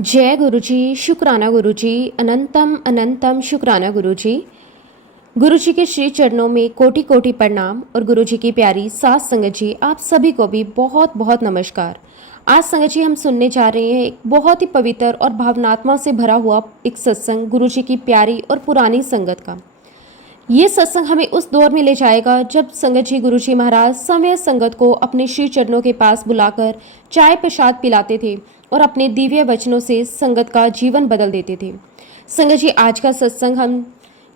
जय गुरुजी, शुक्राना गुरुजी, अनंतम अनंतम शुक्राना गुरुजी। गुरुजी के श्री चरणों में कोटि कोटि प्रणाम और गुरुजी की प्यारी साथ संगत जी आप सभी को भी बहुत बहुत नमस्कार। आज संगत जी हम सुनने जा रहे हैं एक बहुत ही पवित्र और भावनात्मा से भरा हुआ एक सत्संग गुरुजी की प्यारी और पुरानी संगत का। ये सत्संग हमें उस दौर में ले जाएगा जब संगत जी गुरुजी महाराज समय संगत को अपने श्री चरणों के पास बुलाकर चाय प्रसाद पिलाते थे और अपने दिव्य वचनों से संगत का जीवन बदल देते थे। संगत जी आज का सत्संग हम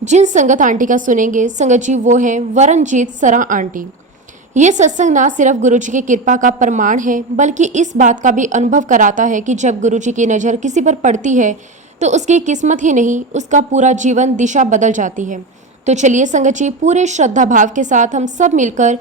जिन संगत आंटी का सुनेंगे संगत जी वो है वरणजीत सरा आंटी। ये सत्संग ना सिर्फ गुरुजी की कृपा का प्रमाण है बल्कि इस बात का भी अनुभव कराता है कि जब गुरुजी की नज़र किसी पर पड़ती है तो उसकी किस्मत ही नहीं उसका पूरा जीवन दिशा बदल जाती है। तो चलिए संगत जी पूरे श्रद्धा भाव के साथ हम सब मिलकर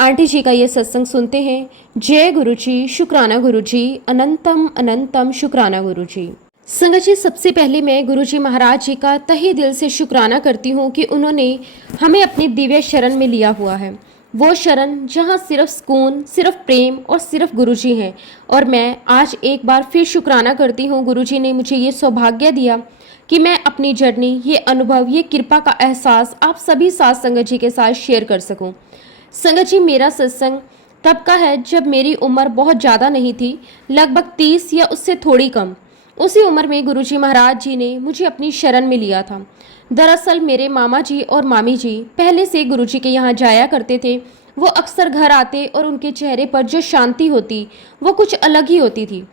आंटी जी का ये सत्संग सुनते हैं। जय गुरु जी, शुक्राना गुरु जी, अनंतम अनंतम शुक्राना गुरु जी। संगत जी सबसे पहले मैं गुरु जी महाराज जी का तहे दिल से शुक्राना करती हूँ कि उन्होंने हमें अपनी दिव्य शरण में लिया हुआ है। वो शरण जहाँ सिर्फ सुकून, सिर्फ प्रेम और सिर्फ गुरु जी हैं। और मैं आज एक बार फिर शुक्राना करती हूँ गुरु जी ने मुझे ये सौभाग्य दिया कि मैं अपनी जर्नी, ये अनुभव, ये कृपा का एहसास आप सभी साथ संगत जी के साथ शेयर कर सकूं। संगत जी मेरा सत्संग तब का है जब मेरी उम्र बहुत ज़्यादा नहीं थी, लगभग 30 या उससे थोड़ी कम। उसी उम्र में गुरुजी महाराज जी ने मुझे अपनी शरण में लिया था। दरअसल मेरे मामा जी और मामी जी पहले से गुरुजी के यहाँ जाया करते थे। वो अक्सर घर आते और उनके चेहरे पर जो शांति होती वो कुछ अलग ही होती थी।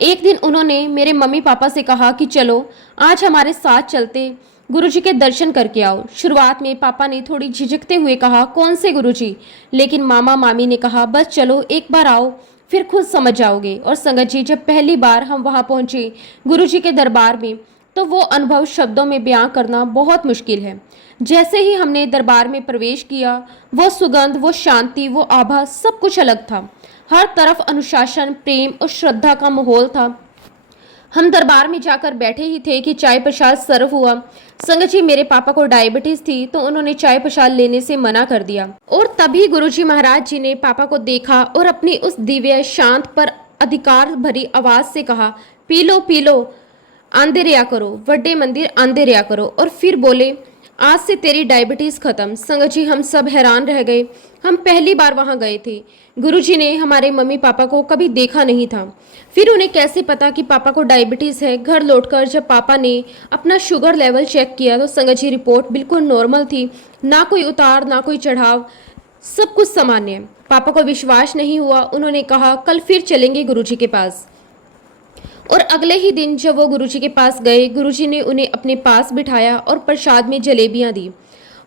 एक दिन उन्होंने मेरे मम्मी पापा से कहा कि चलो आज हमारे साथ चलते, गुरुजी के दर्शन करके आओ। शुरुआत में पापा ने थोड़ी झिझकते हुए कहा कौन से गुरुजी, लेकिन मामा मामी ने कहा बस चलो एक बार आओ फिर खुद समझ जाओगे। और संगत जी जब पहली बार हम वहाँ पहुँचे गुरुजी के दरबार में तो वो अनुभव शब्दों में बयां करना बहुत मुश्किल है। जैसे ही हमने दरबार में प्रवेश किया वो सुगंध, वो शांति, वो आभा सब कुछ अलग था। हर तरफ अनुशासन, प्रेम और श्रद्धा का माहौल था। हम दरबार में जाकर बैठे ही थे कि चाय प्रसाद सर्व हुआ। संगत जी मेरे पापा को डायबिटीज थी तो उन्होंने चाय प्रसाद लेने से मना कर दिया और तभी गुरुजी महाराज जी ने पापा को देखा और अपनी उस दिव्य शांत पर अधिकार भरी आवाज से कहा पी लो आंदे रिया करो, वड्डे मंदिर आंदे रिया करो। और फिर बोले आज से तेरी डायबिटीज खत्म। संगत जी हम सब हैरान रह गए। हम पहली बार वहां गए थे। गुरुजी ने हमारे मम्मी पापा को कभी देखा नहीं था। फिर उन्हें कैसे पता कि पापा को डायबिटीज है। घर लौटकर जब पापा ने अपना शुगर लेवल चेक किया तो संगत जी रिपोर्ट बिल्कुल नॉर्मल थी, ना कोई उतार ना कोई चढ़ाव, सब कुछ सामान्य। पापा को विश्वास नहीं हुआ। उन्होंने कहा कल फिर चलेंगे गुरुजी के पास। और अगले ही दिन जब वो गुरुजी के पास गए, गुरुजी ने उन्हें अपने पास बिठाया और प्रसाद में जलेबियां दी।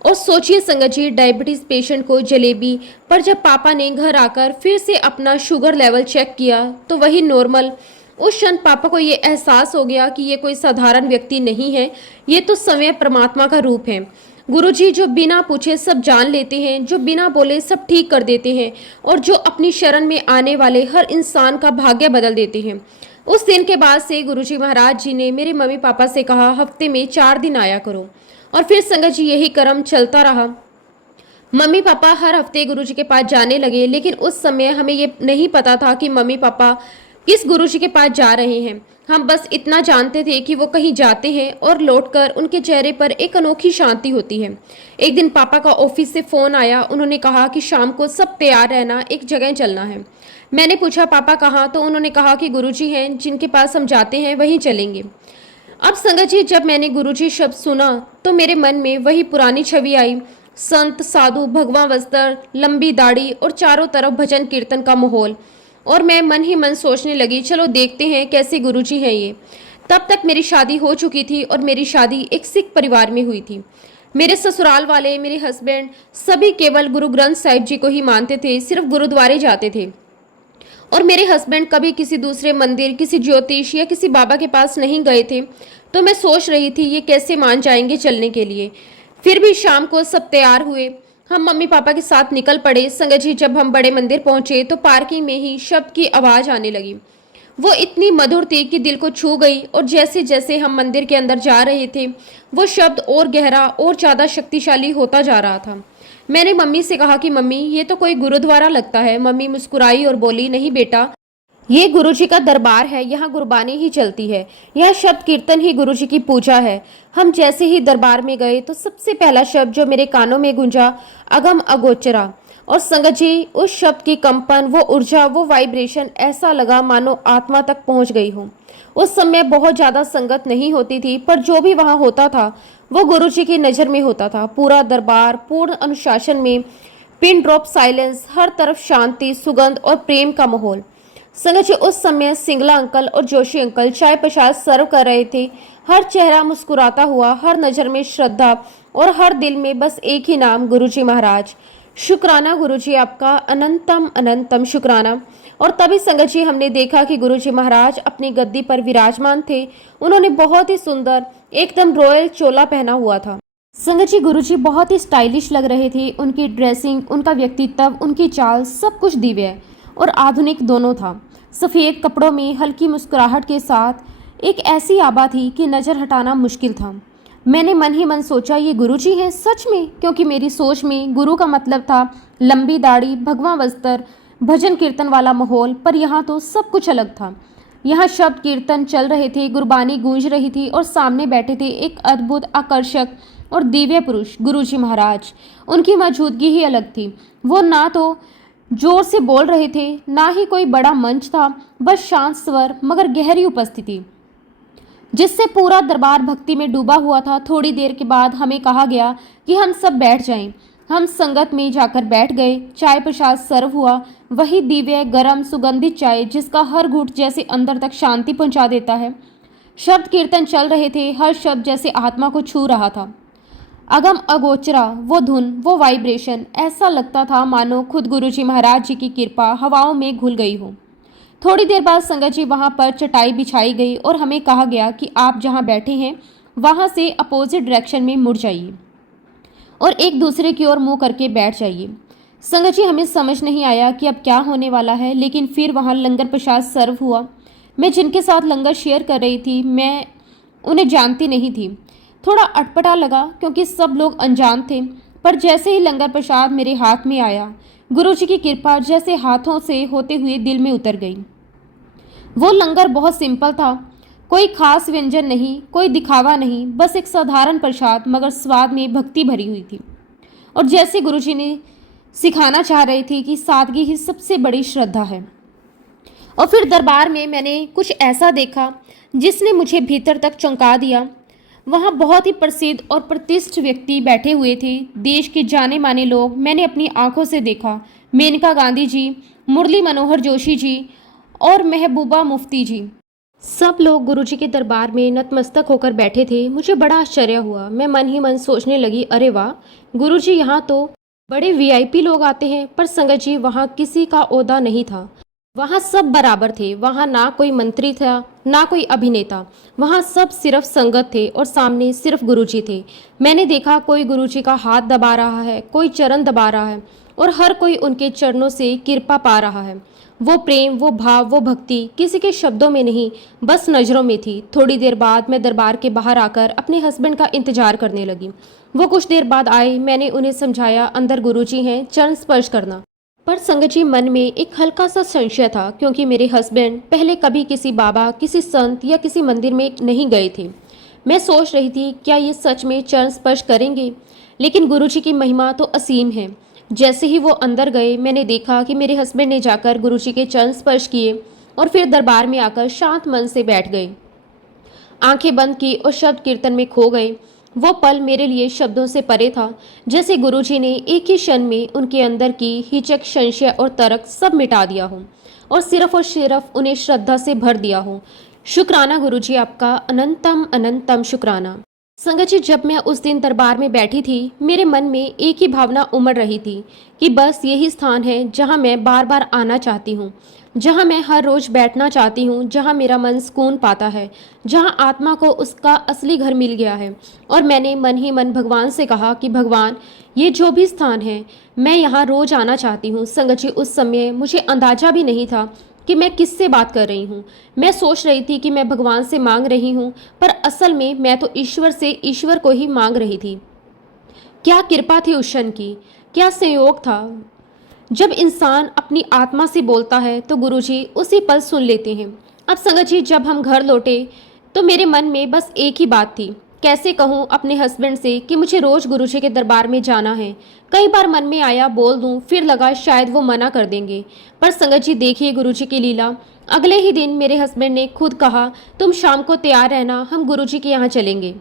और सोचिए संगत जी डायबिटीज पेशेंट को जलेबी, पर जब पापा ने घर आकर फिर से अपना शुगर लेवल चेक किया तो वही नॉर्मल। उस क्षण पापा को ये एहसास हो गया कि ये कोई साधारण व्यक्ति नहीं है, ये तो स्वयं परमात्मा का रूप है। गुरुजी जो बिना पूछे सब जान लेते हैं, जो बिना बोले सब ठीक कर देते हैं और जो अपनी शरण में आने वाले हर इंसान का भाग्य बदल देते हैं। उस दिन के बाद से गुरुजी महाराज जी ने मेरे मम्मी पापा से कहा हफ्ते में 4 दिन आया करो। और फिर संगत जी यही क्रम चलता रहा। मम्मी पापा हर हफ्ते गुरुजी के पास जाने लगे, लेकिन उस समय हमें ये नहीं पता था कि मम्मी पापा किस गुरुजी के पास जा रहे हैं। हम बस इतना जानते थे कि वो कहीं जाते हैं और लौटकर उनके चेहरे पर एक अनोखी शांति होती है। एक दिन पापा का ऑफिस से फ़ोन आया। उन्होंने कहा कि शाम को सब तैयार रहना, एक जगह चलना है। मैंने पूछा पापा कहाँ, तो उन्होंने कहा कि गुरुजी हैं जिनके पास हम जाते हैं वहीं चलेंगे। अब संगत जी जब मैंने गुरुजी शब्द सुना तो मेरे मन में वही पुरानी छवि आई। संत, साधु, भगवा वस्त्र, लंबी दाढ़ी और चारों तरफ भजन कीर्तन का माहौल। और मैं मन ही मन सोचने लगी चलो देखते हैं कैसे गुरुजी हैं ये। तब तक मेरी शादी हो चुकी थी और मेरी शादी एक सिख परिवार में हुई थी। मेरे ससुराल वाले, मेरे हस्बैंड सभी केवल गुरु ग्रंथ साहिब जी को ही मानते थे, सिर्फ गुरुद्वारे जाते थे। और मेरे हस्बैंड कभी किसी दूसरे मंदिर, किसी ज्योतिष या किसी बाबा के पास नहीं गए थे। तो मैं सोच रही थी ये कैसे मान जाएंगे चलने के लिए। फिर भी शाम को सब तैयार हुए, हम मम्मी पापा के साथ निकल पड़े। संगत जी जब हम बड़े मंदिर पहुंचे तो पार्किंग में ही शब्द की आवाज़ आने लगी। वो इतनी मधुर थी कि दिल को छू गई। और जैसे जैसे हम मंदिर के अंदर जा रहे थे वो शब्द और गहरा और ज़्यादा शक्तिशाली होता जा रहा था। मैंने मम्मी से कहा कि मम्मी ये तो कोई गुरुद्वारा लगता है। मम्मी मुस्कुराई और बोली नहीं बेटा, ये गुरुजी का दरबार है, यहाँ गुरबानी ही चलती है, यह शब्द कीर्तन ही गुरुजी की पूजा है। हम जैसे ही दरबार में गए तो सबसे पहला शब्द जो मेरे कानों में गूंजा, अगम अगोचरा। और संगत जी, उस शब्द की कंपन, वो ऊर्जा, वो वाइब्रेशन, ऐसा लगा मानो आत्मा तक पहुंच गई हो। उस समय बहुत ज्यादा संगत नहीं होती थी, पर जो भी वहां होता था वो गुरुजी की नजर में होता था। पूरा दरबार पूर्ण अनुशासन में, पिन ड्रॉप साइलेंस, हर तरफ शांति, सुगंध और प्रेम का माहौल। संगत जी, उस समय सिंगला अंकल और जोशी अंकल चाय प्रसाद सर्व कर रहे थे। हर चेहरा मुस्कुराता हुआ, हर नजर में श्रद्धा और हर दिल में बस एक ही नाम, गुरुजी महाराज। शुक्राना गुरुजी, आपका अनंतम अनंतम शुक्राना। और तभी संगत जी हमने देखा कि गुरुजी महाराज अपनी गद्दी पर विराजमान थे। उन्होंने बहुत ही सुंदर, एकदम रॉयल चोला पहना हुआ था। संगत जी, गुरुजी बहुत ही स्टाइलिश लग रहे थे। उनकी ड्रेसिंग, उनका व्यक्तित्व, उनकी चाल, सब कुछ दिव्य और आधुनिक दोनों था। सफ़ेद कपड़ों में हल्की मुस्कुराहट के साथ एक ऐसी आभा थी कि नज़र हटाना मुश्किल था। मैंने मन ही मन सोचा, ये गुरुजी हैं सच में, क्योंकि मेरी सोच में गुरु का मतलब था लंबी दाढ़ी, भगवा वस्त्र, भजन कीर्तन वाला माहौल। पर यहाँ तो सब कुछ अलग था। यहाँ शब्द कीर्तन चल रहे थे, गुरबानी गूंज रही थी और सामने बैठे थे एक अद्भुत, आकर्षक और दिव्य पुरुष, गुरुजी महाराज। उनकी मौजूदगी ही अलग थी। वो ना तो जोर से बोल रहे थे, ना ही कोई बड़ा मंच था, बस शांत स्वर मगर गहरी उपस्थिति, जिससे पूरा दरबार भक्ति में डूबा हुआ था। थोड़ी देर के बाद हमें कहा गया कि हम सब बैठ जाएं। हम संगत में जाकर बैठ गए। चाय प्रसाद सर्व हुआ, वही दिव्य, गरम, सुगंधित चाय जिसका हर घूंट जैसे अंदर तक शांति पहुंचा देता है। शब्द कीर्तन चल रहे थे, हर शब्द जैसे आत्मा को छू रहा था। अगम अगोचरा, वो धुन, वो वाइब्रेशन, ऐसा लगता था मानो खुद गुरुजी महाराज जी की कृपा हवाओं में घुल गई हो। थोड़ी देर बाद संगत जी वहाँ पर चटाई बिछाई गई और हमें कहा गया कि आप जहाँ बैठे हैं वहाँ से अपोजिट डायरेक्शन में मुड़ जाइए और एक दूसरे की ओर मुंह करके बैठ जाइए। संगत जी, हमें समझ नहीं आया कि अब क्या होने वाला है, लेकिन फिर वहाँ लंगर प्रसाद सर्व हुआ। मैं जिनके साथ लंगर शेयर कर रही थी, मैं उन्हें जानती नहीं थी। थोड़ा अटपटा लगा क्योंकि सब लोग अनजान थे, पर जैसे ही लंगर प्रसाद मेरे हाथ में आया, गुरुजी की कृपा जैसे हाथों से होते हुए दिल में उतर गई। वो लंगर बहुत सिंपल था, कोई खास व्यंजन नहीं, कोई दिखावा नहीं, बस एक साधारण प्रसाद, मगर स्वाद में भक्ति भरी हुई थी। और जैसे गुरुजी ने सिखाना चाह रही थी कि सादगी ही सबसे बड़ी श्रद्धा है। और फिर दरबार में मैंने कुछ ऐसा देखा जिसने मुझे भीतर तक चौंका दिया। वहाँ बहुत ही प्रसिद्ध और प्रतिष्ठित व्यक्ति बैठे हुए थे, देश के जाने माने लोग मैंने अपनी आंखों से देखा। मेनका गांधी जी, मुरली मनोहर जोशी जी और महबूबा मुफ्ती जी, सब लोग गुरुजी के दरबार में नतमस्तक होकर बैठे थे। मुझे बड़ा आश्चर्य हुआ। मैं मन ही मन सोचने लगी, अरे वाह, गुरुजी यहाँ तो बड़े वीआईपी लोग आते हैं। पर संगत जी, वहाँ किसी का ओहदा नहीं था। वहाँ सब बराबर थे। वहाँ ना कोई मंत्री था, ना कोई अभिनेता। वहाँ सब सिर्फ संगत थे और सामने सिर्फ गुरुजी थे। मैंने देखा कोई गुरुजी का हाथ दबा रहा है, कोई चरण दबा रहा है और हर कोई उनके चरणों से कृपा पा रहा है। वो प्रेम, वो भाव, वो भक्ति किसी के शब्दों में नहीं, बस नज़रों में थी। थोड़ी देर बाद मैं दरबार के बाहर आकर अपने हस्बैंड का इंतजार करने लगी। वो कुछ देर बाद आए। मैंने उन्हें समझाया, अंदर गुरुजी हैं, चरण स्पर्श करना। पर संगत जी, मन में एक हल्का सा संशय था, क्योंकि मेरे हस्बैंड पहले कभी किसी बाबा, किसी संत या किसी मंदिर में नहीं गए थे। मैं सोच रही थी, क्या ये सच में चरण स्पर्श करेंगे? लेकिन गुरुजी की महिमा तो असीम है। जैसे ही वो अंदर गए, मैंने देखा कि मेरे हस्बैंड ने जाकर गुरुजी के चरण स्पर्श किए और फिर दरबार में आकर शांत मन से बैठ गए, आंखें बंद की और शब्द कीर्तन में खो गए। वो पल मेरे लिए शब्दों से परे था, जैसे गुरुजी ने एक ही क्षण में उनके अंदर की हिचक, संशय और तर्क सब मिटा दिया हो और सिर्फ उन्हें श्रद्धा से भर दिया हो। शुक्राना गुरुजी, आपका अनंतम अनंतम शुक्राना। संगत जी, जब मैं उस दिन दरबार में बैठी थी, मेरे मन में एक ही भावना उमड़ रही थी कि बस यही स्थान है जहाँ मैं बार बार आना चाहती हूँ, जहाँ मैं हर रोज बैठना चाहती हूँ, जहाँ मेरा मन सुकून पाता है, जहाँ आत्मा को उसका असली घर मिल गया है। और मैंने मन ही मन भगवान से कहा कि भगवान, ये जो भी स्थान है, मैं यहाँ रोज आना चाहती हूँ। संगत जी, उस समय मुझे अंदाजा भी नहीं था कि मैं किससे बात कर रही हूँ। मैं सोच रही थी कि मैं भगवान से मांग रही हूँ, पर असल में मैं तो ईश्वर से ईश्वर को ही मांग रही थी। क्या कृपा थी उस क्षण की, क्या संयोग था जब इंसान अपनी आत्मा से बोलता है तो गुरुजी उसी पल सुन लेते हैं। अब संगत जी, जब हम घर लौटे तो मेरे मन में बस एक ही बात थी, कैसे कहूँ अपने हस्बैंड से कि मुझे रोज गुरुजी के दरबार में जाना है। कई बार मन में आया बोल दूं, फिर लगा शायद वो मना कर देंगे। पर संगत जी देखिए गुरुजी की लीला। अगले ही दिन मेरे हस्बैंड ने खुद कहा, तुम शाम को तैयार रहना, हम गुरुजी के यहाँ चलेंगे।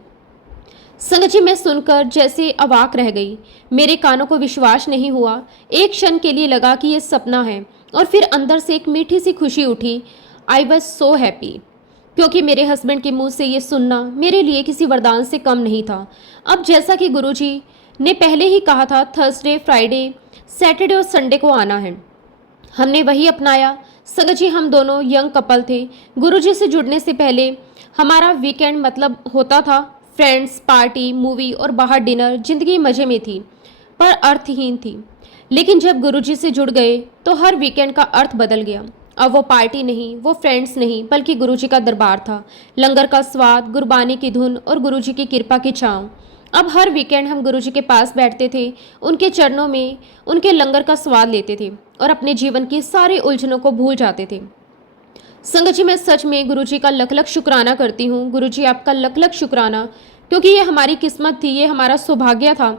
संगत जी मैं सुनकर जैसे अवाक रह गई। मेरे कानों को विश्वास नहीं हुआ। एक क्षण के लिए लगा कि ये सपना है, और फिर अंदर से एक मीठी सी खुशी उठी। आई वॉज सो हैप्पी, क्योंकि मेरे हस्बैंड के मुंह से ये सुनना मेरे लिए किसी वरदान से कम नहीं था। अब जैसा कि गुरुजी ने पहले ही कहा था, थर्सडे, फ्राइडे, सैटरडे और संडे को आना है, हमने वही अपनाया। संगत जी हम दोनों यंग कपल थे। गुरुजी से जुड़ने से पहले हमारा वीकेंड मतलब होता था फ्रेंड्स, पार्टी, मूवी और बाहर डिनर। जिंदगी मजे में थी पर अर्थहीन थी। लेकिन जब गुरुजी से जुड़ गए तो हर वीकेंड का अर्थ बदल गया। अब वो पार्टी नहीं, वो फ्रेंड्स नहीं, बल्कि गुरुजी का दरबार था। लंगर का स्वाद, गुरबानी की धुन और गुरुजी की कृपा की छाँव। अब हर वीकेंड हम गुरुजी के पास बैठते थे, उनके चरणों में उनके लंगर का स्वाद लेते थे और अपने जीवन की सारी उलझनों को भूल जाते थे। संगत जी मैं सच में गुरुजी का लख लख शुक्राना करती हूँ। गुरुजी आपका लख लख शुक्राना, क्योंकि ये हमारी किस्मत थी, ये हमारा सौभाग्य था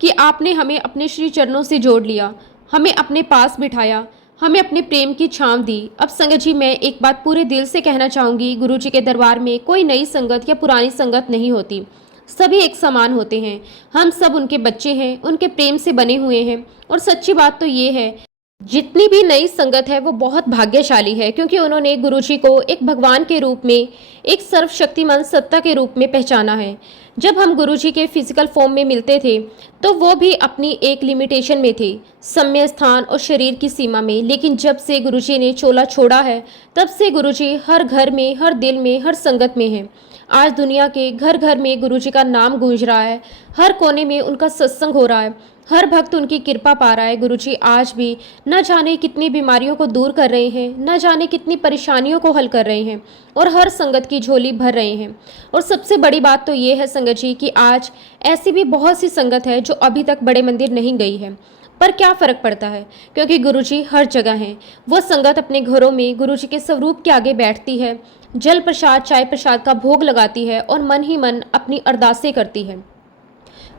कि आपने हमें अपने श्री चरणों से जोड़ लिया, हमें अपने पास बिठाया, हमें अपने प्रेम की छांव दी। अब संगत जी मैं एक बात पूरे दिल से कहना चाहूँगी, गुरुजी के दरबार में कोई नई संगत या पुरानी संगत नहीं होती, सभी एक समान होते हैं। हम सब उनके बच्चे हैं, उनके प्रेम से बने हुए हैं। और सच्ची बात तो ये है, जितनी भी नई संगत है वो बहुत भाग्यशाली है, क्योंकि उन्होंने गुरुजी को एक भगवान के रूप में, एक सर्वशक्तिमान सत्ता के रूप में पहचाना है। जब हम गुरुजी के फिजिकल फॉर्म में मिलते थे तो वो भी अपनी एक लिमिटेशन में थे, समय, स्थान और शरीर की सीमा में। लेकिन जब से गुरुजी ने चोला छोड़ा है, तब से गुरुजी हर घर में, हर दिल में, हर संगत में है। आज दुनिया के घर घर में गुरुजी का नाम गूंज रहा है, हर कोने में उनका सत्संग हो रहा है, हर भक्त उनकी कृपा पा रहा है। गुरुजी आज भी न जाने कितनी बीमारियों को दूर कर रहे हैं, न जाने कितनी परेशानियों को हल कर रहे हैं और हर संगत की झोली भर रहे हैं। और सबसे बड़ी बात तो ये है संगत जी कि आज ऐसी भी बहुत सी संगत है जो अभी तक बड़े मंदिर नहीं गई है। पर क्या फ़र्क पड़ता है, क्योंकि गुरुजी हर जगह हैं। वो संगत अपने घरों में गुरुजी के स्वरूप के आगे बैठती है, जल प्रसाद, चाय प्रसाद का भोग लगाती है और मन ही मन अपनी अरदासें करती है।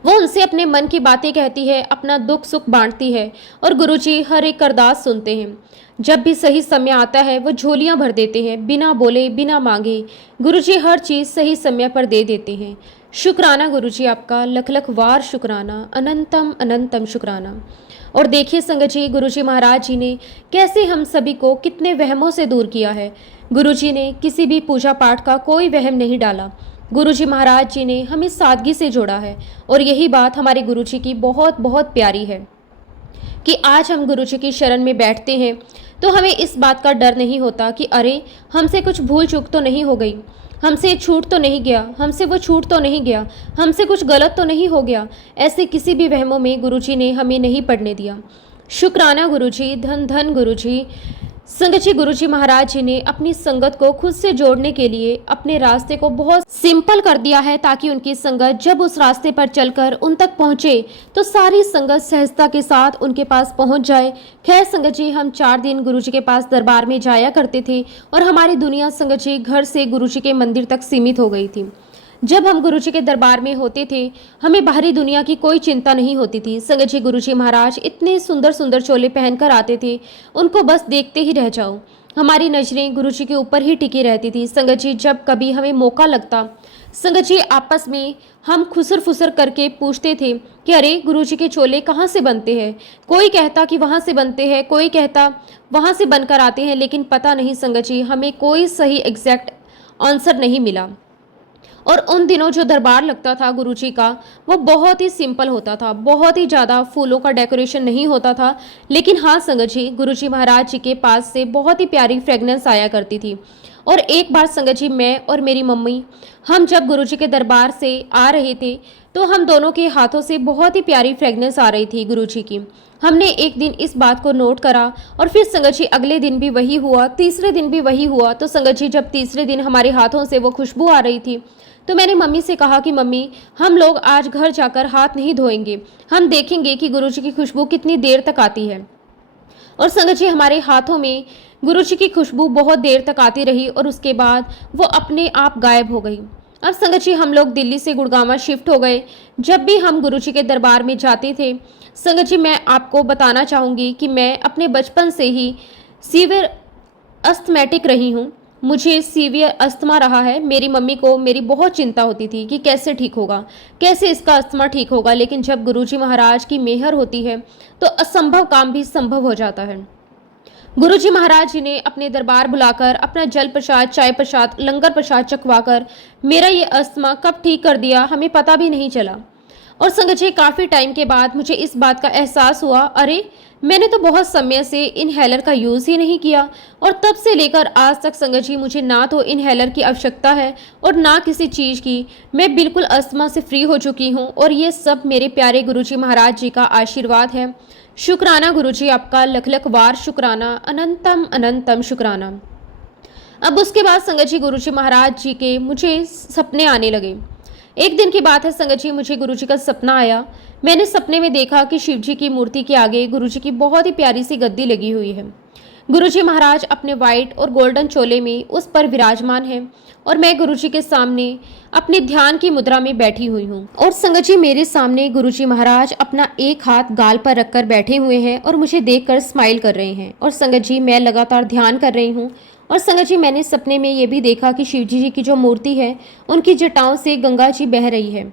वो उनसे अपने मन की बातें कहती है, अपना दुख सुख बांटती है और गुरुजी हर एक अरदास सुनते हैं। जब भी सही समय आता है वो झोलियां भर देते हैं, बिना बोले, बिना मांगे। गुरुजी हर चीज़ सही समय पर दे देते हैं। शुक्राना गुरुजी आपका, लख लख वार शुक्राना, अनंतम अनंतम शुक्राना। और देखिए संगत जी, गुरुजी महाराज जी ने कैसे हम सभी को कितने वहमों से दूर किया है। गुरुजी ने किसी भी पूजा पाठ का कोई वहम नहीं डाला। गुरुजी महाराज जी ने हमें सादगी से जोड़ा है। और यही बात हमारे गुरुजी की बहुत बहुत प्यारी है कि आज हम गुरुजी की शरण में बैठते हैं तो हमें इस बात का डर नहीं होता कि अरे हमसे कुछ भूल चूक तो नहीं हो गई, हमसे छूट तो नहीं गया, हमसे वो छूट तो नहीं गया, हमसे कुछ गलत तो नहीं हो गया। ऐसे किसी भी वहमों में गुरुजी ने हमें नहीं पड़ने दिया। शुक्राना गुरुजी, धन धन गुरुजी। संगत जी, गुरुजी महाराज जी ने अपनी संगत को खुद से जोड़ने के लिए अपने रास्ते को बहुत सिंपल कर दिया है, ताकि उनकी संगत जब उस रास्ते पर चलकर उन तक पहुंचे तो सारी संगत सहजता के साथ उनके पास पहुंच जाए। खैर संगत जी, हम 4 दिन गुरुजी के पास दरबार में जाया करते थे और हमारी दुनिया संगत जी घर से गुरुजी के मंदिर तक सीमित हो गई थी। जब हम गुरुजी के दरबार में होते थे हमें बाहरी दुनिया की कोई चिंता नहीं होती थी। संगत जी, गुरुजी महाराज इतने सुंदर सुंदर चोले पहनकर आते थे, उनको बस देखते ही रह जाओ। हमारी नजरें गुरुजी के ऊपर ही टिकी रहती थी। संगत जी, जब कभी हमें मौका लगता, संगत जी आपस में हम खुसर फुसर करके पूछते थे कि अरे गुरुजी के चोले कहाँ से बनते हैं। कोई कहता कि वहाँ से बनते हैं, कोई कहता वहाँ से बनकर आते हैं, लेकिन पता नहीं संगत जी, हमें कोई सही एग्जैक्ट आंसर नहीं मिला। और उन दिनों जो दरबार लगता था गुरुजी का, वो बहुत ही सिंपल होता था, बहुत ही ज़्यादा फूलों का डेकोरेशन नहीं होता था। लेकिन हाँ संगत जी, गुरुजी महाराज जी के पास से बहुत ही प्यारी फ्रेगनेंस आया करती थी। और एक बार संगत जी, मैं और मेरी मम्मी, हम जब गुरुजी के दरबार से आ रहे थे तो हम दोनों के हाथों से बहुत ही प्यारी फ्रेगनेंस आ रही थी गुरुजी की। हमने एक दिन इस बात को नोट करा और फिर संगत जी अगले दिन भी वही हुआ, तीसरे दिन भी वही हुआ। तो संगत जी, जब तीसरे दिन हमारे हाथों से वो खुशबू आ रही थी तो मैंने मम्मी से कहा कि मम्मी, हम लोग आज घर जाकर हाथ नहीं धोएंगे, हम देखेंगे कि गुरुजी की खुशबू कितनी देर तक आती है। और संगत जी हमारे हाथों में गुरुजी की खुशबू बहुत देर तक आती रही और उसके बाद वो अपने आप गायब हो गई। अब संगत जी हम लोग दिल्ली से गुड़गांव शिफ्ट हो गए। जब भी हम गुरुजी के दरबार में जाते थे, संगत जी मैं आपको बताना चाहूँगी कि मैं अपने बचपन से ही सीवियर अस्थमैटिक रही हूँ। मुझे सीवियर अस्थमा रहा है। मेरी मम्मी को मेरी बहुत चिंता होती थी कि कैसे ठीक होगा, कैसे इसका अस्थमा ठीक होगा। लेकिन जब गुरुजी महाराज की मेहर होती है तो असंभव काम भी संभव हो जाता है। गुरुजी महाराज जी ने अपने दरबार बुलाकर अपना जल प्रसाद, चाय प्रसाद, लंगर प्रसाद चखवाकर मेरा ये अस्थमा कब ठीक कर दिया हमें पता भी नहीं चला। और संगत जी काफ़ी टाइम के बाद मुझे इस बात का एहसास हुआ, अरे मैंने तो बहुत समय से इनहेलर का यूज़ ही नहीं किया। और तब से लेकर आज तक संगत जी मुझे ना तो इनहेलर की आवश्यकता है और ना किसी चीज़ की। मैं बिल्कुल अस्थमा से फ्री हो चुकी हूँ और ये सब मेरे प्यारे गुरुजी महाराज जी का आशीर्वाद है। शुक्राना गुरुजी, आपका लख लख वार शुक्राना, अनंतम अनंतम शुक्राना। अब उसके बाद संगत जी गुरुजी महाराज जी के मुझे सपने आने लगे। एक दिन की बात है संगत जी, मुझे गुरुजी का सपना आया। मैंने सपने में देखा कि शिव जी की मूर्ति के आगे गुरुजी की बहुत ही प्यारी सी गद्दी लगी हुई है। गुरुजी महाराज अपने वाइट और गोल्डन चोले में उस पर विराजमान है और मैं गुरुजी के सामने अपने ध्यान की मुद्रा में बैठी हुई हूँ। और संगत जी मेरे सामने गुरुजी महाराज अपना एक हाथ गाल पर रखकर बैठे हुए हैं और मुझे देखकर स्माइल कर रहे हैं। और संगत जी मैं लगातार ध्यान कर रही हूँ। और संगत जी मैंने सपने में ये भी देखा कि शिव जी की जो मूर्ति है उनकी जटाओं से गंगा जी बह रही है।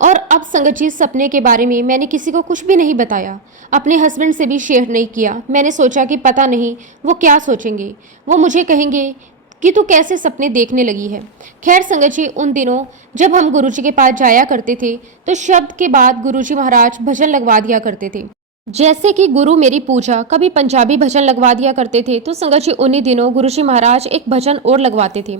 और अब संगत जी सपने के बारे में मैंने किसी को कुछ भी नहीं बताया, अपने हस्बैंड से भी शेयर नहीं किया। मैंने सोचा कि पता नहीं वो क्या सोचेंगे, वो मुझे कहेंगे कि तू कैसे सपने देखने लगी है। खैर संगत जी उन दिनों जब हम गुरुजी के पास जाया करते थे तो शब्द के बाद गुरुजी महाराज भजन लगवा दिया करते थे। जैसे कि गुरु मेरी पूजा, कभी पंजाबी भजन लगवा दिया करते थे तो संगत जी उन्हीं दिनों गुरुजी महाराज एक भजन और लगवाते थे,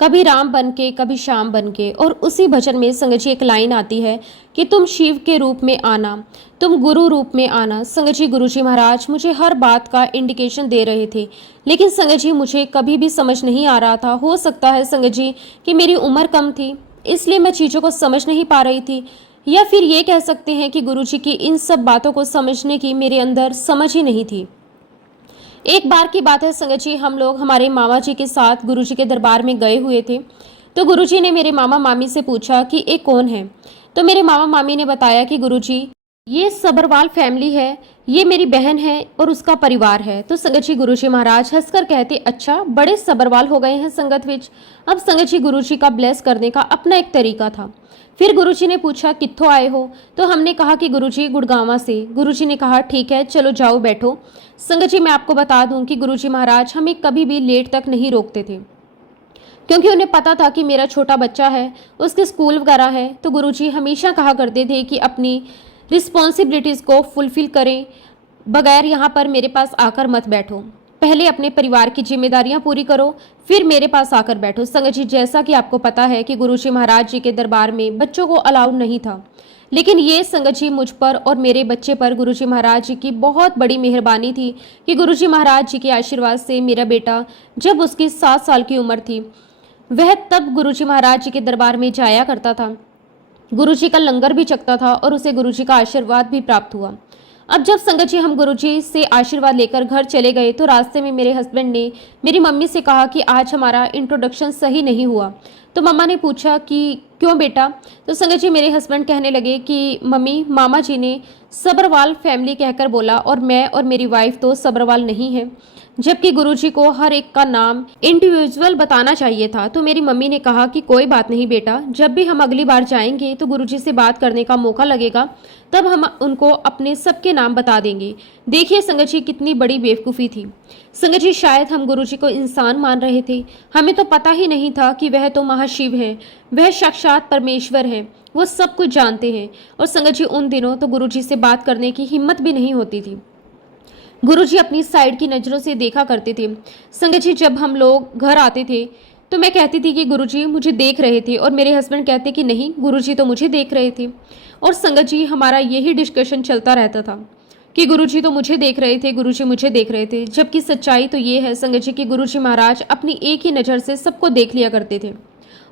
कभी राम बन के कभी श्याम बन के। और उसी भजन में संगत जी एक लाइन आती है कि तुम शिव के रूप में आना, तुम गुरु रूप में आना। संगत जी गुरुजी महाराज मुझे हर बात का इंडिकेशन दे रहे थे, लेकिन संगत जी मुझे कभी भी समझ नहीं आ रहा था। हो सकता है संगत जी कि मेरी उम्र कम थी इसलिए मैं चीज़ों को समझ नहीं पा रही थी, या फिर ये कह सकते हैं कि गुरुजी की इन सब बातों को समझने की मेरे अंदर समझ ही नहीं थी। एक बार की बात है संगत जी, हम लोग हमारे मामा जी के साथ गुरुजी के दरबार में गए हुए थे। तो गुरुजी ने मेरे मामा मामी से पूछा कि ये कौन है। तो मेरे मामा मामी ने बताया कि गुरुजी ये सबरवाल फैमिली है, ये मेरी बहन है और उसका परिवार है। तो संगत जी गुरुजी महाराज हंसकर कहते, अच्छा बड़े सबरवाल हो गए हैं संगत विच। अब संगत जी गुरुजी का ब्लेस करने का अपना एक तरीका था। फिर गुरुजी ने पूछा कित्थों आए हो, तो हमने कहा कि गुरुजी गुड़गांव से। गुरुजी ने कहा ठीक है चलो जाओ बैठो। संगत जी मैं आपको बता दूं कि गुरुजी महाराज हमें कभी भी लेट तक नहीं रोकते थे, क्योंकि उन्हें पता था कि मेरा छोटा बच्चा है, उसके स्कूल वगैरह है। तो गुरुजी हमेशा कहा करते थे कि अपनी रिस्पॉन्सिबिलिटीज़ को फुलफिल करें, बगैर यहाँ पर मेरे पास आकर मत बैठो। पहले अपने परिवार की जिम्मेदारियां पूरी करो, फिर मेरे पास आकर बैठो। संगत जी जैसा कि आपको पता है कि गुरुजी महाराज जी के दरबार में बच्चों को अलाउड नहीं था, लेकिन ये संगत जी मुझ पर और मेरे बच्चे पर गुरुजी महाराज जी की बहुत बड़ी मेहरबानी थी कि गुरुजी महाराज जी के आशीर्वाद से मेरा बेटा जब उसकी 7 साल की उम्र थी वह तब गुरुजी महाराज जी के दरबार में जाया करता था, गुरुजी का लंगर भी चखता था और उसे गुरुजी का आशीर्वाद भी प्राप्त हुआ। अब जब संगत जी हम गुरुजी से आशीर्वाद लेकर घर चले गए तो रास्ते में मेरे हस्बैंड ने मेरी मम्मी से कहा कि आज हमारा इंट्रोडक्शन सही नहीं हुआ। तो मम्मा ने पूछा कि क्यों बेटा। तो संगत जी मेरे हस्बैंड कहने लगे कि मम्मी मामा जी ने सबरवाल फैमिली कहकर बोला और मैं और मेरी वाइफ तो सबरवाल नहीं है, जबकि गुरुजी को हर एक का नाम इंडिविजुअल बताना चाहिए था। तो मेरी मम्मी ने कहा कि कोई बात नहीं बेटा, जब भी हम अगली बार जाएंगे तो गुरुजी से बात करने का मौका लगेगा तब हम उनको अपने सबके नाम बता देंगे। देखिए संगत जी कितनी बड़ी बेवकूफ़ी थी। संगत जी शायद हम गुरुजी को इंसान मान रहे थे, हमें तो पता ही नहीं था कि वह तो महाशिव हैं, वह साक्षात परमेश्वर हैं, वो सब कुछ जानते हैं। और संगत जी उन दिनों तो गुरुजी से बात करने की हिम्मत भी नहीं होती थी। गुरुजी अपनी साइड की नज़रों से देखा करते थे। संगत जी जब हम लोग घर आते थे तो मैं कहती थी कि गुरुजी मुझे देख रहे थे और मेरे हस्बैंड कहते कि नहीं गुरुजी तो मुझे देख रहे थे। और संगत जी हमारा यही डिस्कशन चलता रहता था कि गुरुजी तो मुझे देख रहे थे, गुरुजी मुझे देख रहे थे, जबकि सच्चाई तो ये है संगत जी कि गुरुजी महाराज अपनी एक ही नज़र से सबको देख लिया करते थे।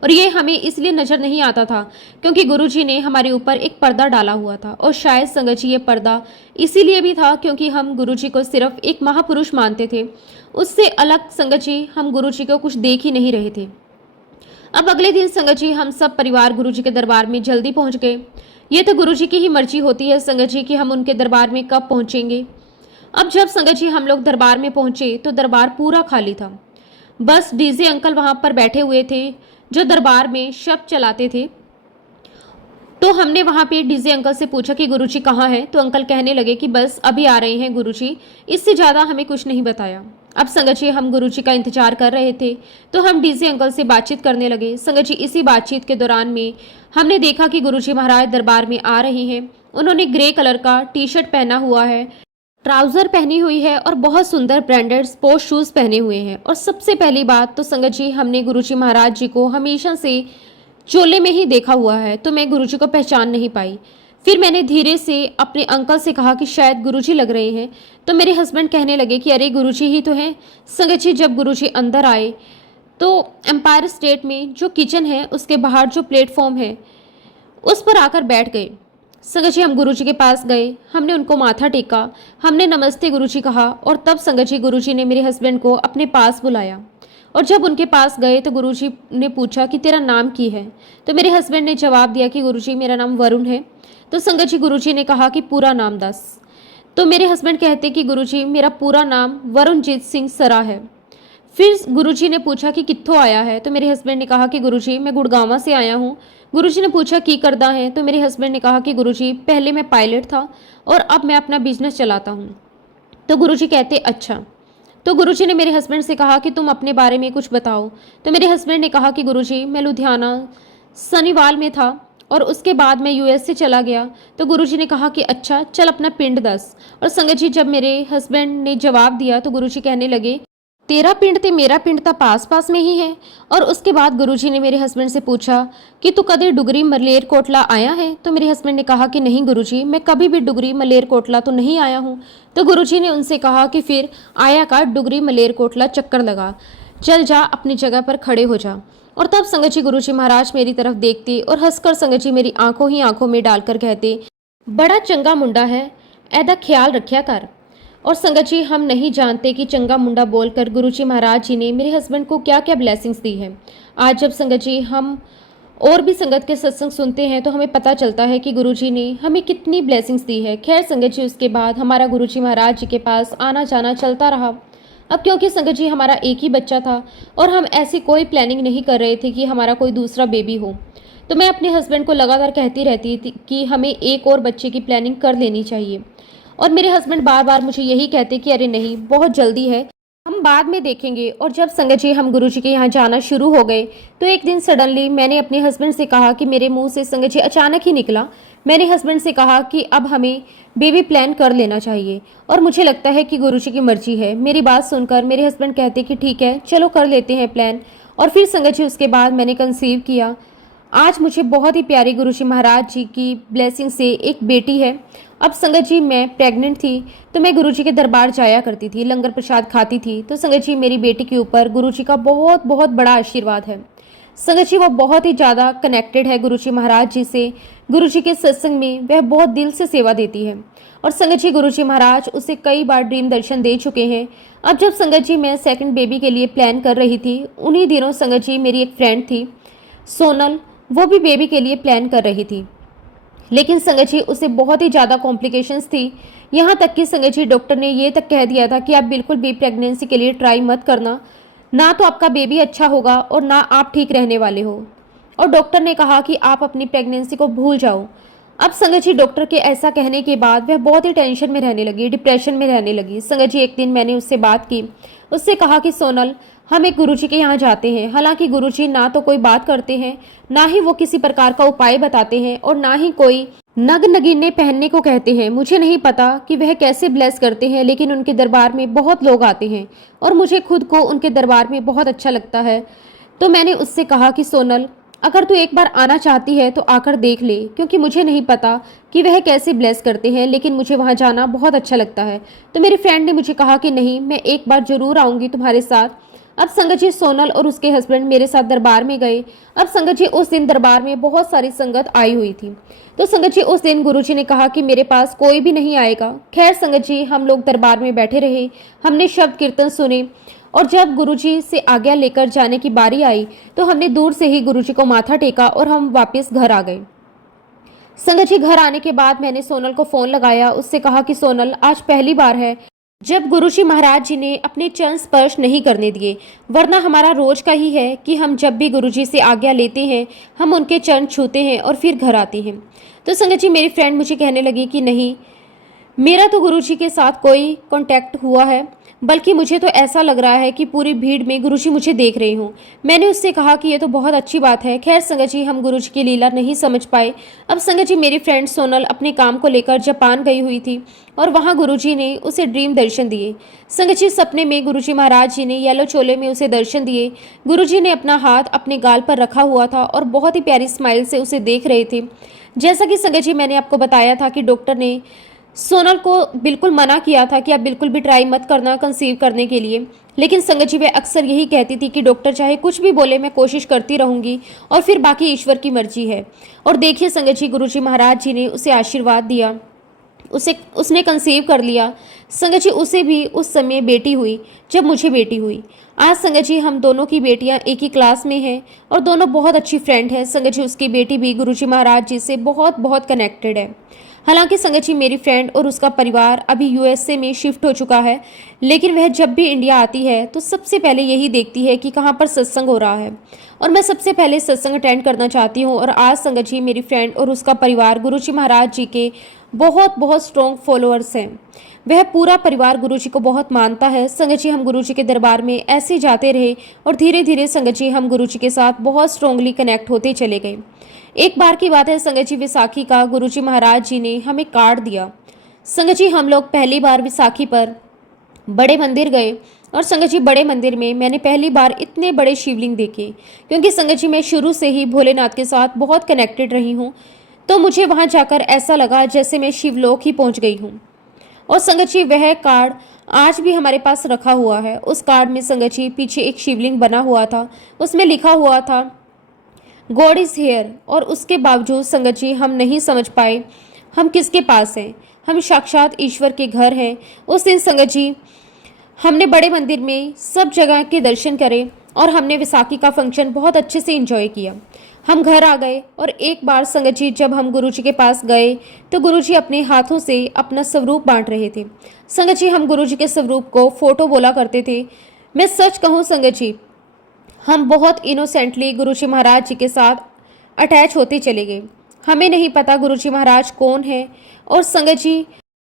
और ये हमें इसलिए नज़र नहीं आता था क्योंकि गुरुजी ने हमारे ऊपर एक पर्दा डाला हुआ था। और शायद संगत जी ये पर्दा इसीलिए भी था क्योंकि हम गुरुजी को सिर्फ एक महापुरुष मानते थे। उससे अलग संगत जी हम गुरुजी को कुछ देख ही नहीं रहे थे। अब अगले दिन संगत जी हम सब परिवार गुरुजी के दरबार में जल्दी पहुंच गए। ये तो गुरुजी की ही मर्जी होती है संगत जी कि हम उनके दरबार में कब पहुंचेंगे। अब जब संगत जी हम लोग दरबार में पहुंचे तो दरबार पूरा खाली था। बस डीजे अंकल वहां पर बैठे हुए थे जो दरबार में शब्द चलाते थे। तो हमने वहां पे डीजे अंकल से पूछा कि गुरुजी कहाँ हैं। तो अंकल कहने लगे कि बस अभी आ रहे हैं गुरुजी, इससे ज़्यादा हमें कुछ नहीं बताया। अब संगत जी हम गुरुजी का इंतजार कर रहे थे तो हम डीजे अंकल से बातचीत करने लगे। संगत जी इसी बातचीत के दौरान में हमने देखा कि गुरुजी महाराज दरबार में आ रहे हैं। उन्होंने ग्रे कलर का टी शर्ट पहना हुआ है, ट्राउजर पहनी हुई है और बहुत सुंदर ब्रांडेड स्पोर्ट्स शूज पहने हुए हैं। और सबसे पहली बात तो संगत जी हमने गुरुजी महाराज जी को हमेशा से चोले में ही देखा हुआ है, तो मैं गुरुजी को पहचान नहीं पाई। फिर मैंने धीरे से अपने अंकल से कहा कि शायद गुरुजी लग रहे हैं। तो मेरे हस्बैंड कहने लगे कि अरे गुरुजी ही तो हैं। संगत जी जब गुरुजी अंदर आए तो एम्पायर स्टेट में जो किचन है उसके बाहर जो प्लेटफॉर्म है उस पर आकर बैठ गए। संगत जी हम गुरुजी के पास गए, हमने उनको माथा टेका, हमने नमस्ते गुरुजी कहा और तब संगत जी गुरुजी ने मेरे हस्बैंड को अपने पास बुलाया। और जब उनके पास गए तो गुरुजी ने पूछा कि तेरा नाम की है। तो मेरे हस्बैंड ने जवाब दिया कि गुरुजी मेरा नाम वरुण है। तो संगत जी गुरुजी ने कहा कि पूरा नाम दस। तो मेरे हस्बैंड कहते कि गुरुजी मेरा पूरा नाम वरुणजीत सिंह सरा है। फिर गुरुजी ने पूछा कि कित्थों आया है। तो मेरे हस्बैंड ने कहा कि गुरुजी मैं गुड़गांवा से आया हूँ। गुरुजी ने पूछा की करदा है। तो मेरे हस्बैंड ने कहा कि गुरुजी पहले मैं पायलट था और अब मैं अपना बिजनेस चलाता हूँ। तो गुरुजी कहते अच्छा। तो गुरुजी ने मेरे हस्बैंड से कहा कि तुम अपने बारे में कुछ बताओ। तो मेरे हस्बैंड ने कहा कि गुरुजी मैं लुधियाना सनीवाल में था और उसके बाद मैं यूएस से चला गया। तो गुरुजी ने कहा कि अच्छा चल अपना पिंड दस। और संगत जी जब मेरे हस्बैंड ने जवाब दिया तो गुरुजी कहने लगे तेरा पिंड ते मेरा पिंड तो पास पास में ही है। और उसके बाद गुरुजी ने मेरे हस्बैंड से पूछा कि तू कदे डुगरी मलेरकोटला आया है। तो मेरे हस्बैंड ने कहा कि नहीं गुरुजी मैं कभी भी डुगरी मलेरकोटला तो नहीं आया हूँ। तो गुरुजी ने उनसे कहा कि फिर आया का डुगरी मलेरकोटला चक्कर लगा, चल जा अपनी जगह पर खड़े हो जा। और तब संगत जी गुरुजी महाराज मेरी तरफ देखते और हंसकर संगत जी मेरी आंखों ही आंखों में डालकर कहते बड़ा चंगा मुंडा है, ऐदा ख्याल रखिया कर। और संगत जी हम नहीं जानते कि चंगा मुंडा बोलकर गुरुजी महाराज जी ने मेरे हस्बैंड को क्या क्या ब्लेसिंग्स दी है। आज जब संगत जी हम और भी संगत के सत्संग सुनते हैं तो हमें पता चलता है कि गुरुजी ने हमें कितनी ब्लेसिंग्स दी है। खैर संगत जी उसके बाद हमारा गुरुजी महाराज जी के पास आना जाना चलता रहा। अब क्योंकि संगत जी हमारा एक ही बच्चा था और हम ऐसी कोई प्लानिंग नहीं कर रहे थे कि हमारा कोई दूसरा बेबी हो, तो मैं अपने हस्बैंड को लगातार कहती रहती थी कि हमें एक और बच्चे की प्लानिंग कर लेनी चाहिए। और मेरे हस्बैंड बार बार मुझे यही कहते कि अरे नहीं बहुत जल्दी है, हम बाद में देखेंगे। और जब संगत जी हम गुरुजी के यहाँ जाना शुरू हो गए तो एक दिन सडनली मैंने अपने हस्बैंड से कहा कि मेरे मुंह से संगत जी अचानक ही निकला, मैंने हस्बैंड से कहा कि अब हमें बेबी प्लान कर लेना चाहिए और मुझे लगता है कि गुरुजी की मर्जी है। मेरी बात सुनकर मेरे हस्बैंड कहते कि ठीक है चलो कर लेते हैं प्लान। और फिर संगत जी उसके बाद मैंने कंसीव किया। आज मुझे बहुत ही प्यारी गुरुजी महाराज जी की ब्लेसिंग से एक बेटी है। अब संगत जी मैं प्रेग्नेंट थी तो मैं गुरुजी के दरबार जाया करती थी, लंगर प्रसाद खाती थी। तो संगत जी मेरी बेटी के ऊपर गुरुजी का बहुत बहुत बड़ा आशीर्वाद है। संगत जी वो बहुत ही ज़्यादा कनेक्टेड है गुरुजी महाराज जी से। गुरुजी के सत्संग में वह बहुत दिल से सेवा देती है और संगत जी गुरुजी महाराज उसे कई बार ड्रीम दर्शन दे चुके हैं। अब जब संगत जी मैं सेकंड बेबी के लिए प्लान कर रही थी उन्हीं दिनों संगत जी मेरी एक फ्रेंड थी सोनल, वो भी बेबी के लिए प्लान कर रही थी, लेकिन संगत जी उसे बहुत ही ज़्यादा कॉम्प्लिकेशंस थी। यहाँ तक कि संगत जी डॉक्टर ने ये तक कह दिया था कि आप बिल्कुल भी प्रेगनेंसी के लिए ट्राई मत करना, ना तो आपका बेबी अच्छा होगा और ना आप ठीक रहने वाले हो। और डॉक्टर ने कहा कि आप अपनी प्रेगनेंसी को भूल जाओ। अब संगत जी डॉक्टर के ऐसा कहने के बाद वह बहुत ही टेंशन में रहने लगी, डिप्रेशन में रहने लगी। संगत जी एक दिन मैंने उससे बात की, उससे कहा कि सोनल हम एक गुरुजी के यहाँ जाते हैं। हालांकि गुरुजी ना तो कोई बात करते हैं, ना ही वो किसी प्रकार का उपाय बताते हैं और ना ही कोई नग नगीने पहनने को कहते हैं। मुझे नहीं पता कि वह कैसे ब्लेस करते हैं, लेकिन उनके दरबार में बहुत लोग आते हैं और मुझे खुद को उनके दरबार में बहुत अच्छा लगता है। तो मैंने उससे कहा कि सोनल अगर तू एक बार आना चाहती है तो आकर देख ले, क्योंकि मुझे नहीं पता कि वह कैसे ब्लेस करते हैं, लेकिन मुझे वहाँ जाना बहुत अच्छा लगता है। तो मेरी फ्रेंड ने मुझे कहा कि नहीं मैं एक बार ज़रूर आऊँगी तुम्हारे साथ। अब संगत जी सोनल और उसके हस्बैंड मेरे साथ दरबार में गए। अब संगत जी उस दिन दरबार में बहुत सारी संगत आई हुई थी। तो संगत जी उस दिन गुरुजी ने कहा कि मेरे पास कोई भी नहीं आएगा। खैर संगत जी हम लोग दरबार में बैठे रहे, हमने शब्द कीर्तन सुने और जब गुरुजी से आज्ञा लेकर जाने की बारी आई तो हमने दूर से ही गुरुजी को माथा टेका और हम वापस घर आ गए। संगत जी घर आने के बाद मैंने सोनल को फोन लगाया, उससे कहा कि सोनल आज पहली बार है जब गुरुजी महाराज जी ने अपने चरण स्पर्श नहीं करने दिए, वरना हमारा रोज का ही है कि हम जब भी गुरुजी से आज्ञा लेते हैं हम उनके चरण छूते हैं और फिर घर आते हैं। तो संगत जी मेरी फ्रेंड मुझे कहने लगी कि नहीं, मेरा तो गुरुजी के साथ कोई कांटेक्ट हुआ है, बल्कि मुझे तो ऐसा लग रहा है कि पूरी भीड़ में गुरुजी मुझे देख रहे हों। मैंने उससे कहा कि ये तो बहुत अच्छी बात है। खैर संगत जी हम गुरुजी की लीला नहीं समझ पाए। अब संगत जी मेरी फ्रेंड सोनल अपने काम को लेकर जापान गई हुई थी और वहाँ गुरुजी ने उसे ड्रीम दर्शन दिए। संगत जी सपने में गुरुजी महाराज जी ने येलो चोले में उसे दर्शन दिए। गुरुजी ने अपना हाथ अपने गाल पर रखा हुआ था और बहुत ही प्यारी स्माइल से उसे देख रहे थे। जैसा कि संगत जी मैंने आपको बताया था कि डॉक्टर ने सोनल को बिल्कुल मना किया था कि आप बिल्कुल भी ट्राई मत करना कंसीव करने के लिए, लेकिन संगत जी वह अक्सर यही कहती थी कि डॉक्टर चाहे कुछ भी बोले मैं कोशिश करती रहूंगी और फिर बाकी ईश्वर की मर्जी है। और देखिए संगत जी गुरुजी महाराज जी ने उसे आशीर्वाद दिया, उसने कंसीव कर लिया। संगत जी उसे भी उस समय बेटी हुई जब मुझे बेटी हुई। आज संगत जी हम दोनों की बेटियां एक ही क्लास में हैं और दोनों बहुत अच्छी फ्रेंड है। संगत जी उसकी बेटी भी गुरुजी महाराज जी से बहुत बहुत कनेक्टेड है। हालांकि संगत जी मेरी फ्रेंड और उसका परिवार अभी यूएसए में शिफ्ट हो चुका है, लेकिन वह जब भी इंडिया आती है तो सबसे पहले यही देखती है कि कहाँ पर सत्संग हो रहा है और मैं सबसे पहले सत्संग अटेंड करना चाहती हूँ। और आज संगत जी मेरी फ्रेंड और उसका परिवार गुरुजी महाराज जी के बहुत बहुत स्ट्रॉन्ग फॉलोअर्स हैं। वह पूरा परिवार गुरुजी को बहुत मानता है। संगत जी हम गुरुजी के दरबार में ऐसे जाते रहे और धीरे धीरे संगत जी हम गुरुजी के साथ बहुत स्ट्रांगली कनेक्ट होते चले गए। एक बार की बात है संगत जी विसाखी का गुरुजी महाराज जी ने हमें कार्ड दिया। संगत जी हम लोग पहली बार विसाखी पर बड़े मंदिर गए और संगत जी बड़े मंदिर में मैंने पहली बार इतने बड़े शिवलिंग देखे, क्योंकि संगत जी मैं शुरू से ही भोलेनाथ के साथ बहुत कनेक्टेड रही हूँ, तो मुझे वहाँ जाकर ऐसा लगा जैसे मैं शिवलोक ही पहुँच गई हूँ। और संगत जी वह कार्ड आज भी हमारे पास रखा हुआ है। उस कार्ड में संगत जी पीछे एक शिवलिंग बना हुआ था, उसमें लिखा हुआ था गॉड इज़ हेयर। और उसके बावजूद संगत जी हम नहीं समझ पाए हम किसके पास हैं, हम साक्षात ईश्वर के घर हैं। उस दिन संगत जी हमने बड़े मंदिर में सब जगह के दर्शन करे और हमने विसाखी का फंक्शन बहुत अच्छे से एंजॉय किया। हम घर आ गए और एक बार संगत जी जब हम गुरुजी के पास गए तो गुरुजी अपने हाथों से अपना स्वरूप बांट रहे थे। संगत जी हम गुरुजी के स्वरूप को फोटो बोला करते थे। मैं सच कहूँ संगत जी हम बहुत इनोसेंटली गुरुजी महाराज जी के साथ अटैच होते चले गए। हमें नहीं पता गुरुजी महाराज कौन है। और संगत जी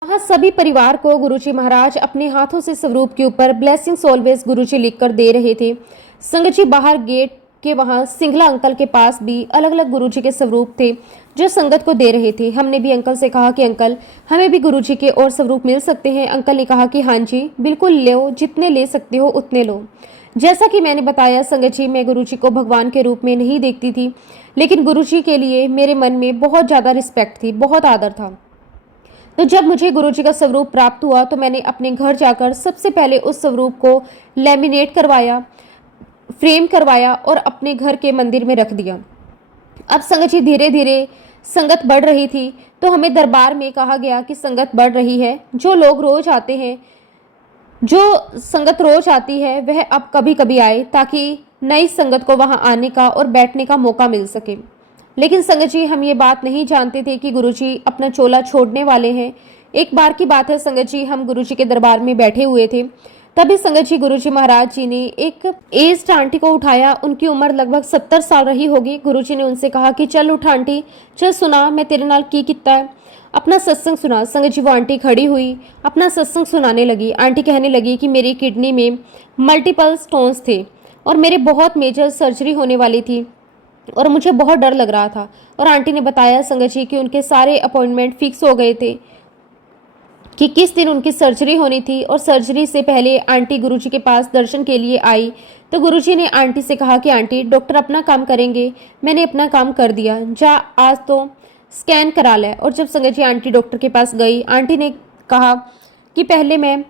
वहाँ सभी परिवार को गुरुजी महाराज अपने हाथों से स्वरूप के ऊपर ब्लेसिंग्स ऑलवेज गुरुजी लिखकर दे रहे थे। संगत जी बाहर गेट के वहाँ सिंगला अंकल के पास भी अलग अलग गुरुजी के स्वरूप थे जो संगत को दे रहे थे। हमने भी अंकल से कहा कि अंकल हमें भी गुरुजी के और स्वरूप मिल सकते हैं। अंकल ने कहा कि हाँ जी बिल्कुल लो, जितने ले सकते हो उतने लो। जैसा कि मैंने बताया संगत जी मैं गुरुजी को भगवान के रूप में नहीं देखती थी, लेकिन गुरुजी के लिए मेरे मन में बहुत ज़्यादा रिस्पेक्ट थी, बहुत आदर था। तो जब मुझे गुरुजी का स्वरूप प्राप्त हुआ तो मैंने अपने घर जाकर सबसे पहले उस स्वरूप को लैमिनेट करवाया, फ्रेम करवाया और अपने घर के मंदिर में रख दिया। अब संगत जी धीरे धीरे संगत बढ़ रही थी तो हमें दरबार में कहा गया कि संगत बढ़ रही है, जो लोग रोज आते हैं, जो संगत रोज आती है वह अब कभी कभी आए ताकि नई संगत को वहां आने का और बैठने का मौका मिल सके। लेकिन संगत जी हम ये बात नहीं जानते थे कि गुरुजी अपना चोला छोड़ने वाले हैं। एक बार की बात है संगत जी हम गुरुजी के दरबार में बैठे हुए थे, तभी संगत जी गुरुजी महाराज जी ने एक एज्ड आंटी को उठाया। उनकी उम्र लगभग 70 साल रही होगी। गुरुजी ने उनसे कहा कि चल उठ आंटी, चल सुना मैं तेरे नाल की किता है, अपना सत्संग सुना। संगत जी वो आंटी खड़ी हुई अपना सत्संग सुनाने लगी। आंटी कहने लगी कि मेरी किडनी में मल्टीपल स्टोन्स थे और मेरे बहुत मेजर सर्जरी होने वाली थी और मुझे बहुत डर लग रहा था। और आंटी ने बताया संगत जी कि उनके सारे अपॉइंटमेंट फिक्स हो गए थे कि किस दिन उनकी सर्जरी होनी थी। और सर्जरी से पहले आंटी गुरुजी के पास दर्शन के लिए आई तो गुरुजी ने आंटी से कहा कि आंटी डॉक्टर अपना काम करेंगे, मैंने अपना काम कर दिया, जा आज तो स्कैन करा ले। और जब संगत जी आंटी डॉक्टर के पास गई, आंटी ने कहा कि पहले मैं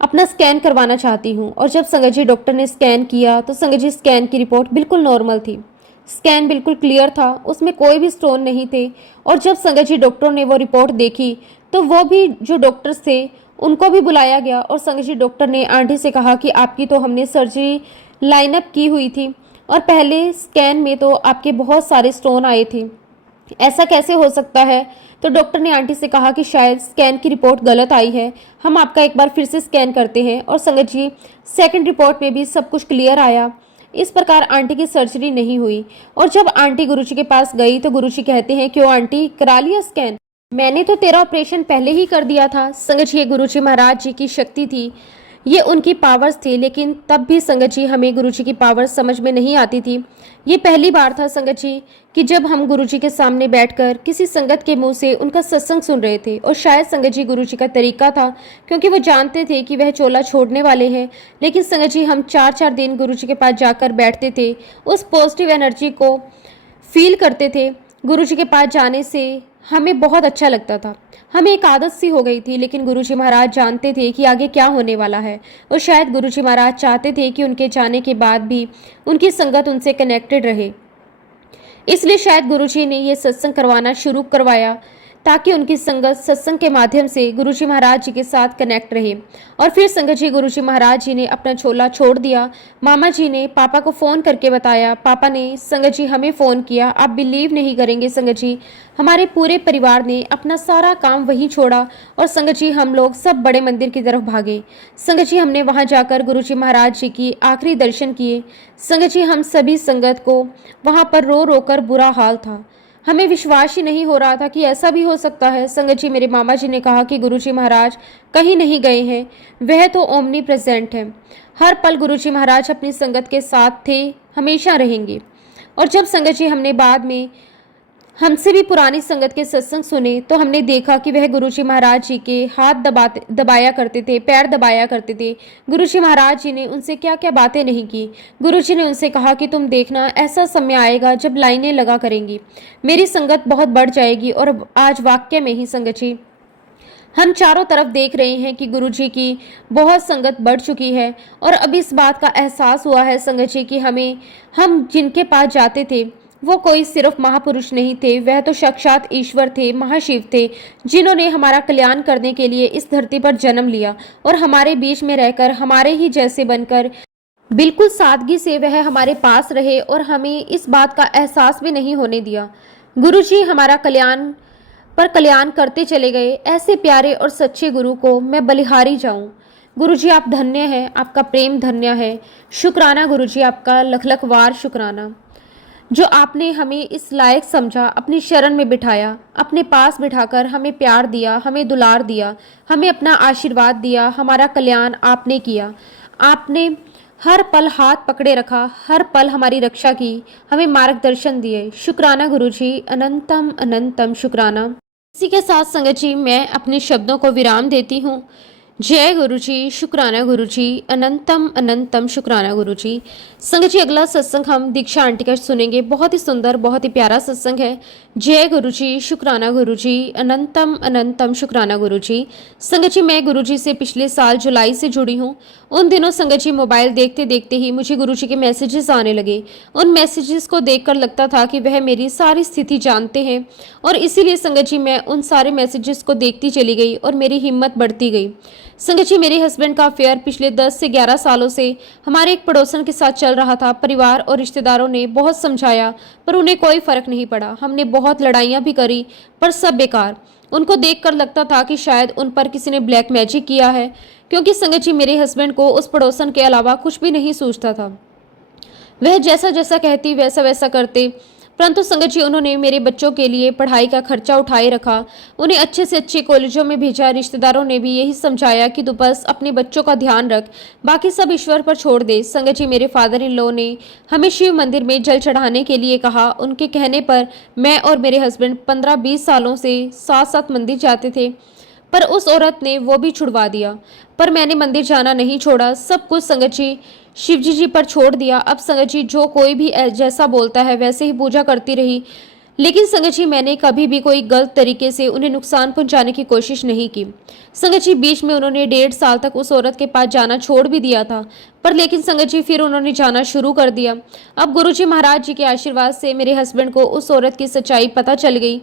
अपना स्कैन करवाना चाहती हूँ। और जब संगत जी डॉक्टर ने स्कैन किया तो संगत जी स्कैन की रिपोर्ट बिल्कुल नॉर्मल थी। स्कैन बिल्कुल क्लियर था, उसमें कोई भी स्टोन नहीं थे। और जब संगत जी डॉक्टरों ने वो रिपोर्ट देखी तो वो भी जो डॉक्टर्स थे उनको भी बुलाया गया और संगत जी डॉक्टर ने आंटी से कहा कि आपकी तो हमने सर्जरी लाइनअप की हुई थी और पहले स्कैन में तो आपके बहुत सारे स्टोन आए थे, ऐसा कैसे हो सकता है। तो डॉक्टर ने आंटी से कहा कि शायद स्कैन की रिपोर्ट गलत आई है, हम आपका एक बार फिर से स्कैन करते हैं। और संगत जी सेकंड रिपोर्ट में भी सब कुछ क्लियर आया। इस प्रकार आंटी की सर्जरी नहीं हुई। और जब आंटी गुरुजी के पास गई तो गुरुजी कहते हैं, क्यों आंटी करा लिया स्कैन? मैंने तो तेरा ऑपरेशन पहले ही कर दिया था। संगत जी ये गुरुजी महाराज जी की शक्ति थी, ये उनकी पावर्स थी, लेकिन तब भी संगत जी हमें गुरुजी की पावर्स समझ में नहीं आती थी। ये पहली बार था संगत जी कि जब हम गुरुजी के सामने बैठकर किसी संगत के मुंह से उनका सत्संग सुन रहे थे। और शायद संगत जी गुरुजी का तरीका था, क्योंकि वो जानते थे कि वह चोला छोड़ने वाले हैं। लेकिन संगत जी हम 4-4 दिन गुरुजी के पास जाकर बैठते थे, उस पॉजिटिव एनर्जी को फील करते थे। गुरुजी के पास जाने से हमें बहुत अच्छा लगता था, हमें एक आदत सी हो गई थी। लेकिन गुरुजी महाराज जानते थे कि आगे क्या होने वाला है और शायद गुरुजी महाराज चाहते थे कि उनके जाने के बाद भी उनकी संगत उनसे कनेक्टेड रहे। इसलिए शायद गुरुजी ने ये सत्संग करवाना शुरू करवाया ताकि उनकी संगत सत्संग के माध्यम से गुरुजी महाराज जी के साथ कनेक्ट रहे। और फिर संगत जी गुरुजी महाराज जी ने अपना छोला छोड़ दिया। मामा जी ने पापा को फ़ोन करके बताया, पापा ने संगत जी हमें फ़ोन किया। आप बिलीव नहीं करेंगे संगत जी, हमारे पूरे परिवार ने अपना सारा काम वहीं छोड़ा और संगत जी हम लोग सब बड़े मंदिर की तरफ भागे। संगत जी हमने वहाँ जाकर गुरुजी महाराज जी की आखिरी दर्शन किए। संगत जी हम सभी संगत को वहाँ पर रो रो कर बुरा हाल था, हमें विश्वास ही नहीं हो रहा था कि ऐसा भी हो सकता है। संगत जी मेरे मामा जी ने कहा कि गुरुजी महाराज कहीं नहीं गए हैं, वह तो ओमनी प्रेजेंट हैं, हर पल गुरुजी महाराज अपनी संगत के साथ थे, हमेशा रहेंगे। और जब संगत जी हमने बाद में हमसे भी पुरानी संगत के सत्संग सुने तो हमने देखा कि वह गुरुजी महाराज जी के हाथ दबाया करते थे, पैर दबाया करते थे। गुरुजी महाराज जी ने उनसे क्या क्या बातें नहीं की। गुरुजी ने उनसे कहा कि तुम देखना ऐसा समय आएगा जब लाइनें लगा करेंगी, मेरी संगत बहुत बढ़ जाएगी। और आज वाक्य में ही संगत जी हम चारों तरफ देख रहे हैं कि गुरुजी की बहुत संगत बढ़ चुकी है। और अब इस बात का एहसास हुआ है संगत जी कि हम जिनके पास जाते थे वो कोई सिर्फ महापुरुष नहीं थे, वह तो साक्षात ईश्वर थे, महाशिव थे, जिन्होंने हमारा कल्याण करने के लिए इस धरती पर जन्म लिया और हमारे बीच में रहकर हमारे ही जैसे बनकर बिल्कुल सादगी से वह हमारे पास रहे और हमें इस बात का एहसास भी नहीं होने दिया। गुरुजी हमारा कल्याण करते चले गए। ऐसे प्यारे और सच्चे गुरु को मैं बलिहारी जाऊं। गुरुजी आप धन्य हैं, आपका प्रेम धन्य है। शुक्राना गुरुजी, आपका लख लख वार शुक्राना, जो आपने हमें इस लायक समझा, अपनी शरण में बिठाया, अपने पास बिठाकर हमें प्यार दिया, हमें दुलार दिया, हमें अपना आशीर्वाद दिया, हमारा कल्याण आपने किया। आपने हर पल हाथ पकड़े रखा, हर पल हमारी रक्षा की, हमें मार्गदर्शन दिए। शुक्राना गुरुजी, अनंतम अनंतम शुक्राना। इसी के साथ संगत जी मैं अपने शब्दों को विराम देती हूँ। जय गुरुजी, शुक्राना गुरुजी, अनंतम अनंतम शुक्राना गुरुजी। संगत जी अगला सत्संग हम दीक्षा आंटी का सुनेंगे, बहुत ही सुंदर बहुत ही प्यारा सत्संग है। जय गुरुजी, शुक्राना गुरुजी, अनंतम अनंतम शुक्राना गुरुजी। संगत जी मैं गुरुजी से पिछले साल जुलाई से जुड़ी हूँ। उन दिनों संगत जी मोबाइल देखते देखते ही मुझे गुरुजी के मैसेजेस आने लगे। उन मैसेजेस को देखकर लगता था कि वह मेरी सारी स्थिति जानते हैं और इसीलिए संगत जी मैं उन सारे मैसेजेस को देखती चली गई और मेरी हिम्मत बढ़ती गई। संगत जी मेरे हस्बैंड का अफेयर पिछले 10 से 11 सालों से हमारे एक पड़ोसन के साथ चल रहा था। परिवार और रिश्तेदारों ने बहुत समझाया पर उन्हें कोई फर्क नहीं पड़ा। हमने बहुत लड़ाइयाँ भी करी पर सब बेकार। उनको देखकर लगता था कि शायद उन पर किसी ने ब्लैक मैजिक किया है, क्योंकि संगत जी मेरे हस्बैंड को उस पड़ोसन के अलावा कुछ भी नहीं सूझता था। वह जैसा जैसा कहती वैसा वैसा करते, परंतु संगत जी उन्होंने मेरे बच्चों के लिए पढ़ाई का खर्चा उठाए रखा, उन्हें अच्छे से अच्छे कॉलेजों में भेजा। रिश्तेदारों ने भी यही समझाया कि तू बस अपने बच्चों का ध्यान रख, बाकी सब ईश्वर पर छोड़ दे। संगत जी मेरे फादर इन लॉ ने हमें शिव मंदिर में जल चढ़ाने के लिए कहा। उनके कहने पर मैं और मेरे हस्बैंड 15-20 सालों से साथ साथ मंदिर जाते थे, पर उस औरत ने वो भी छुड़वा दिया। पर मैंने मंदिर जाना नहीं छोड़ा, सब कुछ संगत जी शिवजी जी पर छोड़ दिया। अब संगत जी जो कोई भी जैसा बोलता है वैसे ही पूजा करती रही। लेकिन संगत जी मैंने कभी भी कोई गलत तरीके से उन्हें नुकसान पहुंचाने की कोशिश नहीं की। संगत जी बीच में उन्होंने 1.5 साल तक उस औरत के पास जाना छोड़ भी दिया था, पर लेकिन संगत जी फिर उन्होंने जाना शुरू कर दिया। अब गुरुजी महाराज जी के आशीर्वाद से मेरे हस्बैंड को उस औरत की सच्चाई पता चल गई।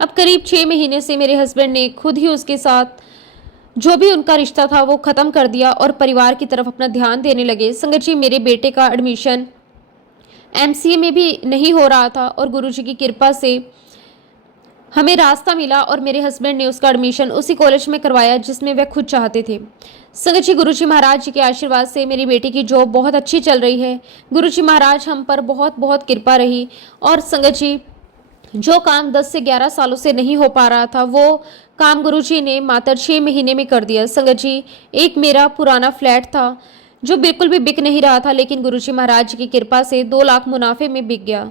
अब करीब 6 महीने से मेरे हस्बैंड ने खुद ही उसके साथ जो भी उनका रिश्ता था वो खत्म कर दिया और परिवार की तरफ अपना ध्यान देने लगे। संगत जी मेरे बेटे का एडमिशन एमसीए में भी नहीं हो रहा था और गुरुजी की कृपा से हमें रास्ता मिला और मेरे हस्बैंड ने उसका एडमिशन उसी कॉलेज में करवाया जिसमें वह खुद चाहते थे। संगत जी गुरुजी महाराज जी के आशीर्वाद से मेरी बेटी की जॉब बहुत अच्छी चल रही है। गुरुजी महाराज हम पर बहुत बहुत कृपा रही और संगत जी जो काम 10 से 11 सालों से नहीं हो पा रहा था वो काम गुरुजी ने मात्र 6 महीने में कर दिया। संगत जी एक मेरा पुराना फ्लैट था जो बिल्कुल भी बिक नहीं रहा था, लेकिन गुरुजी महाराज की कृपा से 2 लाख मुनाफे में बिक गया।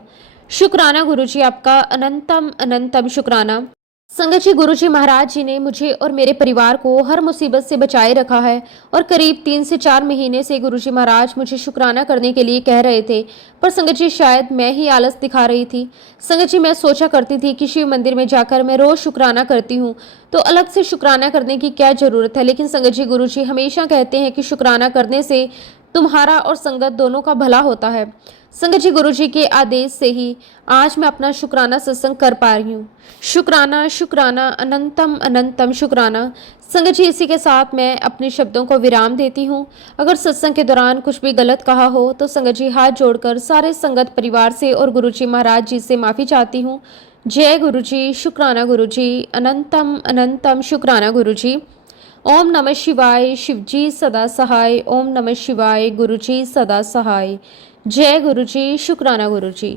शुक्राना गुरुजी, आपका अनंतम अनंतम शुक्राना। संगत जी गुरुजी महाराज जी ने मुझे और मेरे परिवार को हर मुसीबत से बचाए रखा है और करीब 3 से 4 महीने से गुरुजी महाराज मुझे शुक्राना करने के लिए कह रहे थे, पर संगत जी शायद मैं ही आलस दिखा रही थी। संगत जी मैं सोचा करती थी कि शिव मंदिर में जाकर मैं रोज शुक्राना करती हूँ तो अलग से शुक्राना करने की क्या जरूरत है, लेकिन संगत जी गुरुजी हमेशा कहते हैं कि शुक्राना करने से तुम्हारा और संगत दोनों का भला होता है। संगत जी गुरुजी के आदेश से ही आज मैं अपना शुक्राना सत्संग कर पा रही हूँ। शुक्राना शुक्राना अनंतम अनंतम शुक्राना। संगत जी इसी के साथ मैं अपने शब्दों को विराम देती हूँ। अगर सत्संग के दौरान कुछ भी गलत कहा हो तो संगत जी हाथ जोड़कर सारे संगत परिवार से और गुरुजी महाराज जी से माफ़ी चाहती हूँ। जय गुरुजी, शुक्राना गुरुजी, अनंतम अनंतम शुक्राना गुरुजी। ओम नमः शिवाय, शिवजी सदा सहाय। ओम नमः शिवाय, गुरुजी सदा सहाय। जय गुरुजी, शुक्राना गुरुजी।